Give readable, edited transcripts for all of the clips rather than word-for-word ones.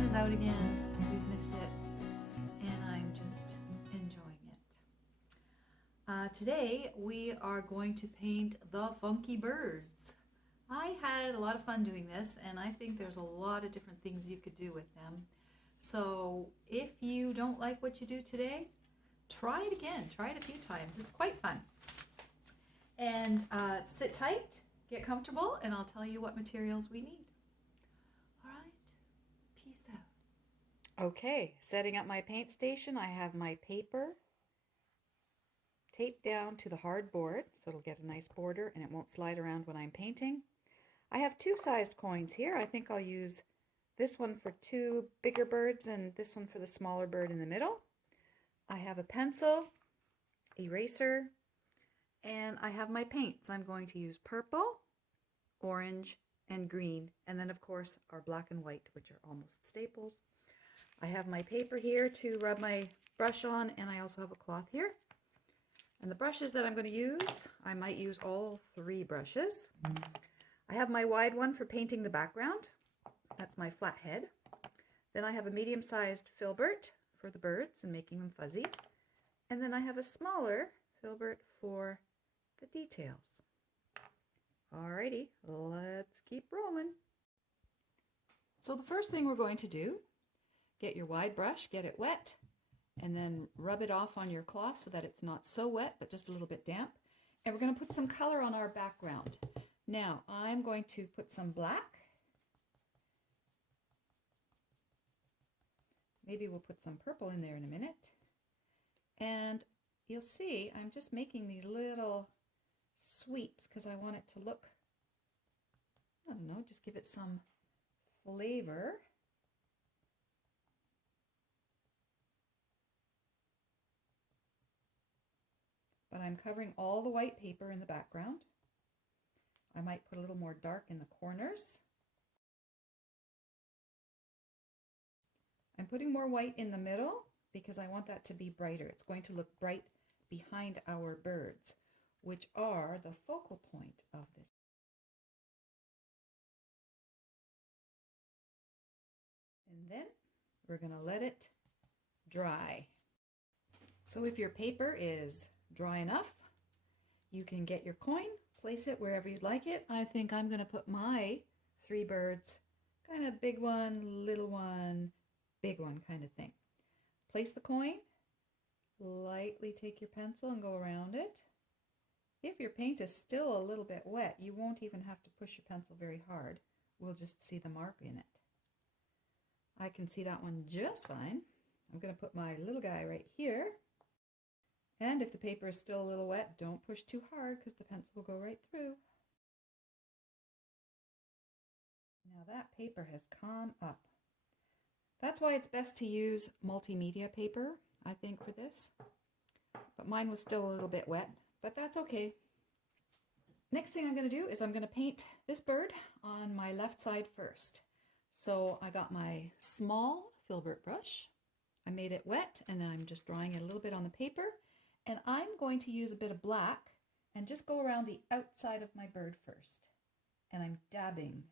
sun is out again. We've missed it, and I'm just enjoying it. Today we are going to paint the funky birds. I had a lot of fun doing this, and I think there's a lot of different things you could do with them. So if you don't like what you do today, try it again. Try it a few times. It's quite fun. And sit tight, get comfortable, and I'll tell you what materials we need. All right, peace out. Okay, setting up my paint station. I have my paper taped down to the hard board so it'll get a nice border and it won't slide around when I'm painting. I have two sized coins here. I think I'll use this one for two bigger birds and this one for the smaller bird in the middle. I have a pencil, eraser, and I have my paints. I'm going to use purple, orange, and green, and then of course our black and white, which are almost staples. I have my paper here to rub my brush on, and I also have a cloth here. And the brushes that I'm going to use, I might use all three brushes. I have my wide one for painting the background. That's my flat head. Then I have a medium-sized filbert for the birds and making them fuzzy. And then I have a smaller filbert for the details. Alrighty, let's keep rolling. So the first thing we're going to do, get your wide brush, get it wet, and then rub it off on your cloth so that it's not so wet, but just a little bit damp. And we're going to put some color on our background. Now, I'm going to put some black. Maybe we'll put some purple in there in a minute. And you'll see I'm just making these little sweeps because I want it to look, I don't know, just give it some flavor. But I'm covering all the white paper in the background. I might put a little more dark in the corners. I'm putting more white in the middle because I want that to be brighter. It's going to look bright behind our birds, which are the focal point of this. And then we're going to let it dry. So if your paper is dry enough, you can get your coin, place it wherever you'd like it. I think I'm going to put my three birds, kind of big one, little one, big one kind of thing. Place the coin, lightly take your pencil and go around it. If your paint is still a little bit wet, you won't even have to push your pencil very hard. We'll just see the mark in it. I can see that one just fine. I'm going to put my little guy right here. And if the paper is still a little wet, don't push too hard because the pencil will go right through. Now that paper has come up. That's why it's best to use multimedia paper, I think, for this. But mine was still a little bit wet, but that's okay. Next thing I'm going to do is I'm going to paint this bird on my left side first. So I got my small filbert brush. I made it wet and I'm just drawing it a little bit on the paper. And I'm going to use a bit of black and just go around the outside of my bird first. And I'm dabbing.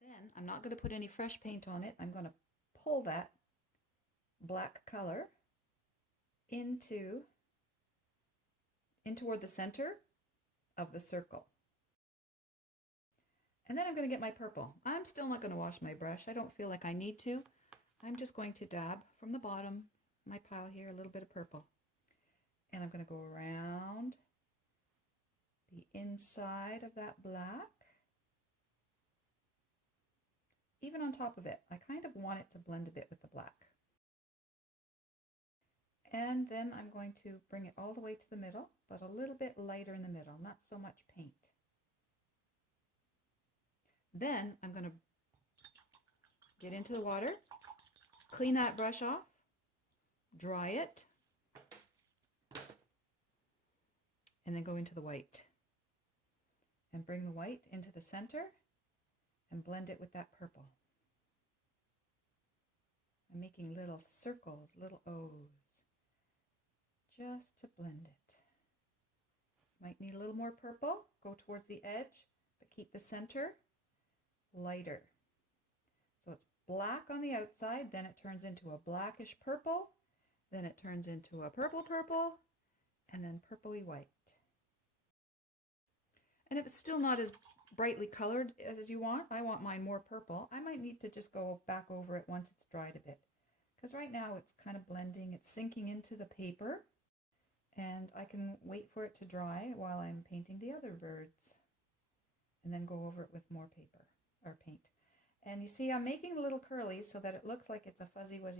Then I'm not going to put any fresh paint on it. I'm going to pull that black color in toward the center of the circle. And then I'm going to get my purple. I'm still not going to wash my brush. I don't feel like I need to. I'm just going to dab from the bottom, my pile here, a little bit of purple. And I'm going to go around the inside of that black. Even on top of it, I kind of want it to blend a bit with the black. And then I'm going to bring it all the way to the middle, but a little bit lighter in the middle, not so much paint. Then I'm going to get into the water, clean that brush off, dry it, and then go into the white. And bring the white into the center and blend it with that purple. I'm making little circles, little O's, just to blend it. Might need a little more purple. Go towards the edge, but keep the center lighter. So it's black on the outside, then it turns into a blackish purple, then it turns into a purple purple, and then purpley white. And if it's still not as brightly colored as you want, I want mine more purple, I might need to just go back over it once it's dried a bit. Because right now it's kind of blending, it's sinking into the paper, and I can wait for it to dry while I'm painting the other birds. And then go over it with more paper or paint. And you see I'm making a little curly so that it looks like it's a fuzzy wuzzy.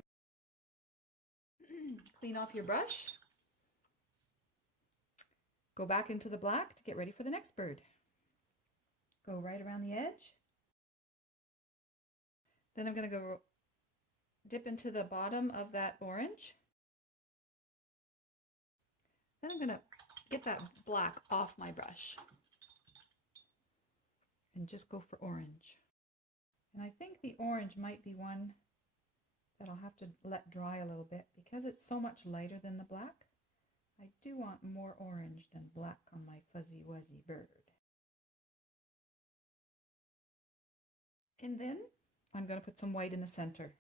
Clean off your brush. Go back into the black to get ready for the next bird. Go right around the edge. Then I'm going to go dip into the bottom of that orange. Then I'm going to get that black off my brush and just go for orange. And I think the orange might be one that I'll have to let dry a little bit because it's so much lighter than the black. I do want more orange than black on my fuzzy wuzzy bird. And then I'm going to put some white in the center.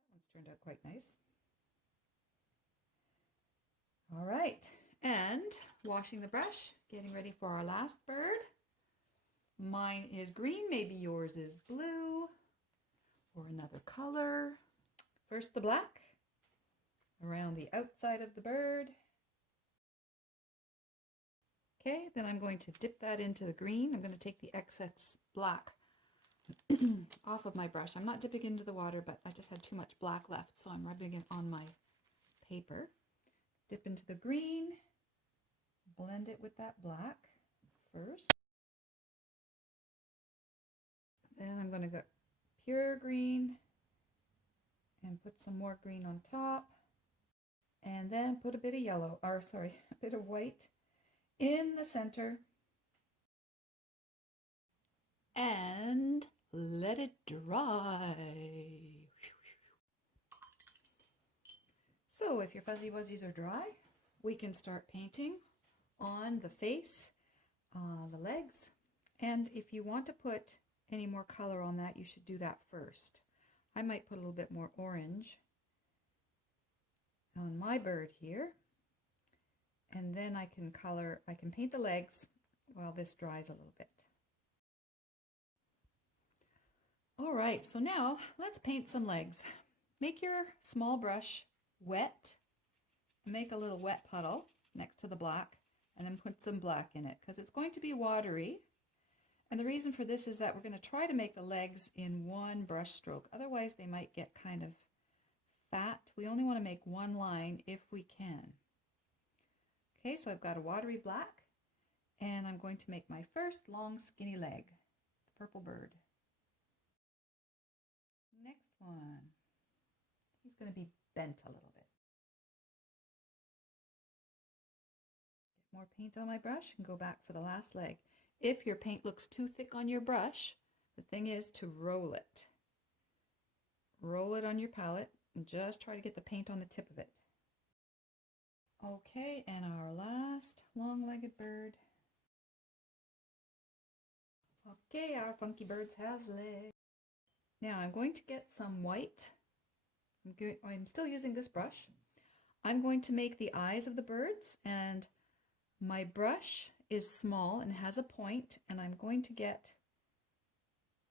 That one's turned out quite nice. All right, and washing the brush, getting ready for our last bird. Mine is green, maybe yours is blue or another color. First the black around the outside of the bird. Okay, then I'm going to dip that into the green. I'm going to take the excess black off of my brush. I'm not dipping into the water, but I just had too much black left, so I'm rubbing it on my paper. Dip into the green, blend it with that black first. Then I'm going to go pure green and put some more green on top. And then put a bit of yellow, or sorry, a bit of white in the center. And let it dry. So if your fuzzy wuzzies are dry, we can start painting on the face, the legs. And if you want to put any more color on that, you should do that first. I might put a little bit more orange on my bird here. And then I can paint the legs while this dries a little bit. All right, so now let's paint some legs. Make your small brush wet, make a little wet puddle next to the black, and then put some black in it because it's going to be watery. And the reason for this is that we're going to try to make the legs in one brush stroke. Otherwise, they might get kind of fat. We only want to make one line if we can. Okay, so I've got a watery black, and I'm going to make my first long skinny leg, the purple bird. Next one. He's going to be bent a little bit. Get more paint on my brush and go back for the last leg. If your paint looks too thick on your brush, the thing is to roll it. Roll it on your palette and just try to get the paint on the tip of it. Okay, and our last long-legged bird. Okay, our funky birds have legs. Now I'm going to get some white. I'm still using this brush. I'm going to make the eyes of the birds, and my brush is small and has a point, and I'm going to get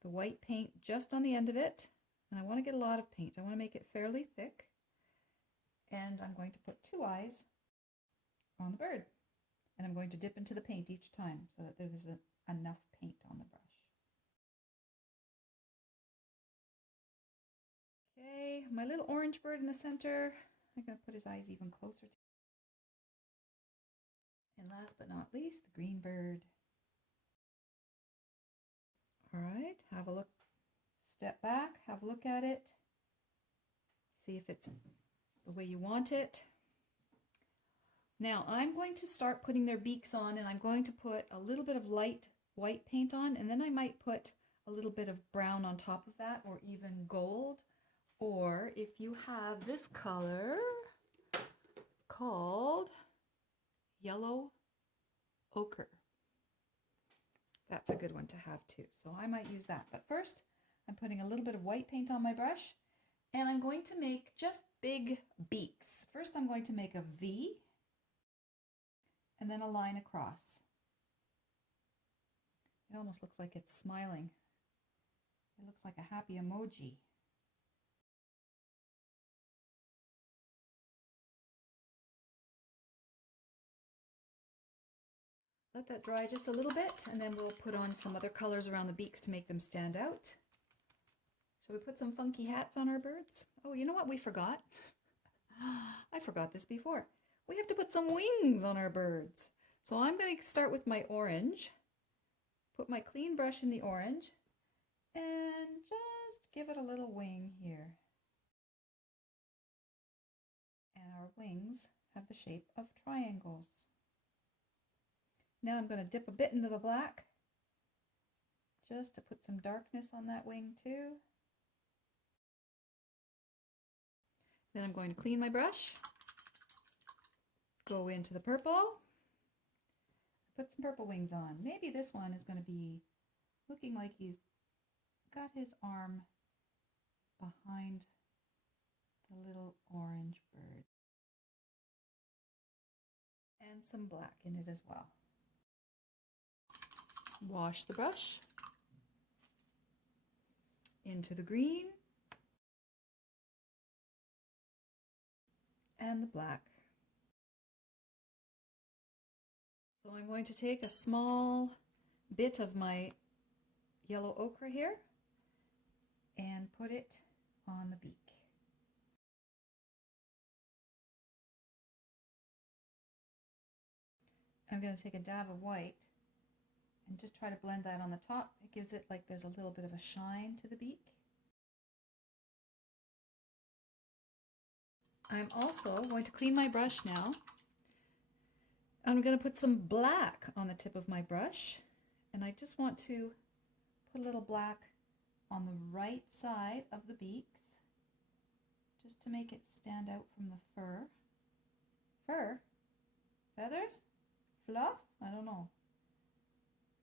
the white paint just on the end of it, and I want to get a lot of paint. I want to make it fairly thick, and I'm going to put 2 eyes on the bird, and I'm going to dip into the paint each time so that there's enough paint on the brush. Okay, my little orange bird in the center, I'm going to put his eyes even closer to. And last but not least, the green bird. All right, have a look, step back, have a look at it, see if it's the way you want it. Now I'm going to start putting their beaks on, and I'm going to put a little bit of light white paint on, and then I might put a little bit of brown on top of that, or even gold. Or if you have this color called yellow ochre. That's a good one to have too. So I might use that. But first, I'm putting a little bit of white paint on my brush, and I'm going to make just big beaks. First, I'm going to make a V and then a line across. It almost looks like it's smiling. It looks like a happy emoji. Let that dry just a little bit, and then we'll put on some other colors around the beaks to make them stand out. Shall we put some funky hats on our birds? Oh, you know what we forgot? I forgot this before. We have to put some wings on our birds. So I'm going to start with my orange, put my clean brush in the orange, and just give it a little wing here. And our wings have the shape of triangles. Now I'm going to dip a bit into the black just to put some darkness on that wing too. Then I'm going to clean my brush, go into the purple, put some purple wings on. Maybe this one is going to be looking like he's got his arm behind the little orange bird. And some black in it as well. Wash the brush into the green and the black. So I'm going to take a small bit of my yellow ochre here and put it on the beak. I'm going to take a dab of white and just try to blend that on the top. It gives it like there's a little bit of a shine to the beak. I'm also going to clean my brush now. I'm going to put some black on the tip of my brush, and I just want to put a little black on the right side of the beaks just to make it stand out from the fur. Fur? Feathers? Fluff? I don't know.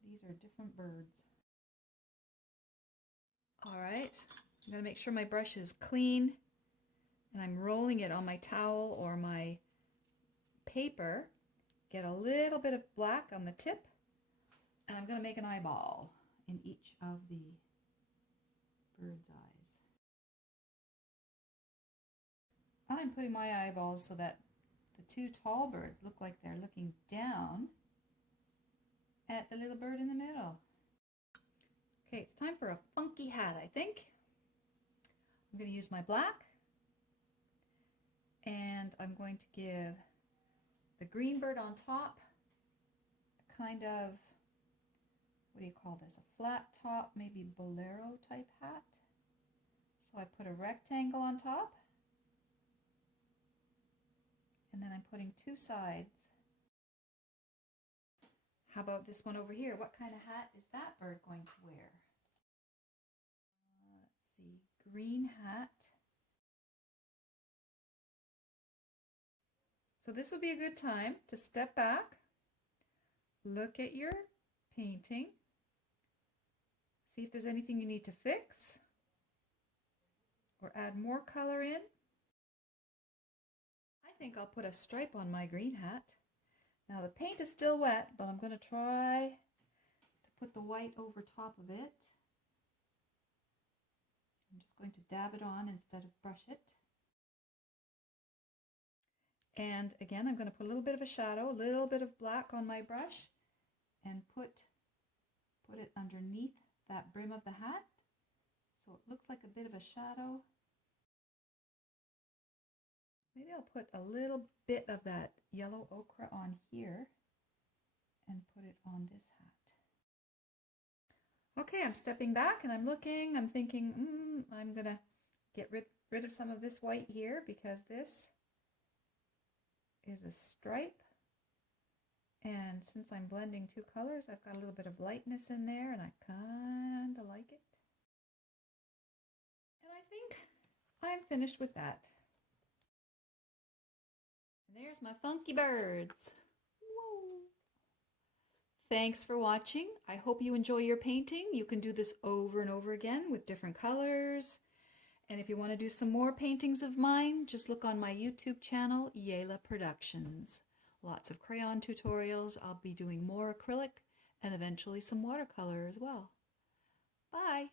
These are different birds. All right, I'm going to make sure my brush is clean, and I'm rolling it on my towel or my paper. Get a little bit of black on the tip, and I'm going to make an eyeball in each of the bird's eyes. I'm putting my eyeballs so that the two tall birds look like they're looking down at the little bird in the middle. Okay, it's time for a funky hat, I think. I'm going to use my black, and I'm going to give the green bird on top a kind of, what do you call this, a flat top, maybe bolero type hat. So I put a rectangle on top, and then I'm putting two sides. How about this one over here? What kind of hat is that bird going to wear? Let's see, green hat. So this would be a good time to step back, look at your painting, see if there's anything you need to fix or add more color in. I think I'll put a stripe on my green hat. Now the paint is still wet, but I'm going to try to put the white over top of it. I'm just going to dab it on instead of brush it. And again, I'm going to put a little bit of a shadow, a little bit of black on my brush, and put it underneath that brim of the hat, so it looks like a bit of a shadow. Maybe I'll put a little bit of that yellow ochre on here and put it on this hat. Okay, I'm stepping back and I'm looking, I'm thinking, I'm gonna get rid of some of this white here because this is a stripe. And since I'm blending two colors, I've got a little bit of lightness in there and I kind of like it. And I think I'm finished with that. And there's my funky birds. Thanks for watching. I hope you enjoy your painting. You can do this over and over again with different colors. And if you want to do some more paintings of mine, just look on my YouTube channel, Yela Productions. Lots of crayon tutorials. I'll be doing more acrylic and eventually some watercolor as well. Bye.